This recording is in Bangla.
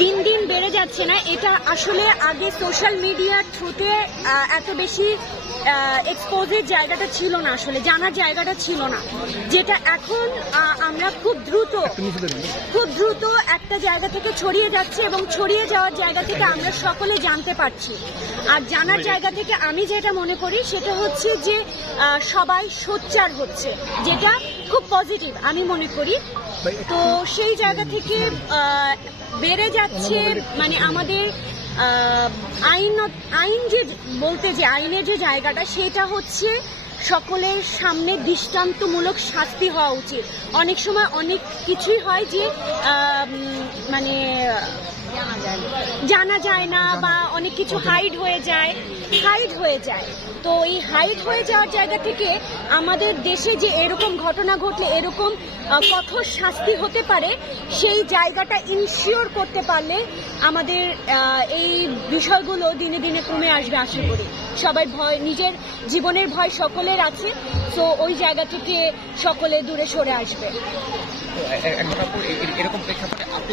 দিন দিন বেড়ে যাচ্ছে না, এটা আসলে আগে সোশ্যাল মিডিয়ার থ্রুতে এত বেশি এক্সপোজের জায়গাটা ছিল না, আসলে জানার জায়গাটা ছিল না, যেটা এখন আমরা খুব দ্রুত একটা জায়গা থেকে ছড়িয়ে যাচ্ছে এবং ছড়িয়ে যাওয়ার জায়গা থেকে আমরা সকলে জানতে পারছি। আর জানার জায়গা থেকে আমি যেটা মনে করি সেটা হচ্ছে যে সবাই সোচ্চার হচ্ছে, যেটা খুব পজিটিভ আমি মনে করি। তো সেই জায়গা থেকে বেড়ে যাচ্ছে, মানে আমাদের আইন যে বলতে যে আইনের যে জায়গাটা সেটা হচ্ছে সকলের সামনে দৃষ্টান্তমূলক শাস্তি হওয়া উচিত। অনেক সময় অনেক কিছুই হয় যে মানে জানা যায় না বা অনেক কিছু হাইড হয়ে যায়। তো এই হাইড হয়ে যাওয়ার জায়গা থেকে আমাদের দেশে যে এরকম ঘটনা ঘটলে এরকম কঠোর শাস্তি হতে পারে, সেই জায়গাটা ইনশিওর করতে পারলে আমাদের এই বিষয়গুলো দিনে দিনে কমে আসবে আশা করি। সবাই ভয়, নিজের জীবনের ভয় সকলের আছে, তো ওই জায়গা থেকে সকলে দূরে সরে আসবে। এরকম প্রেক্ষাপটে আপনি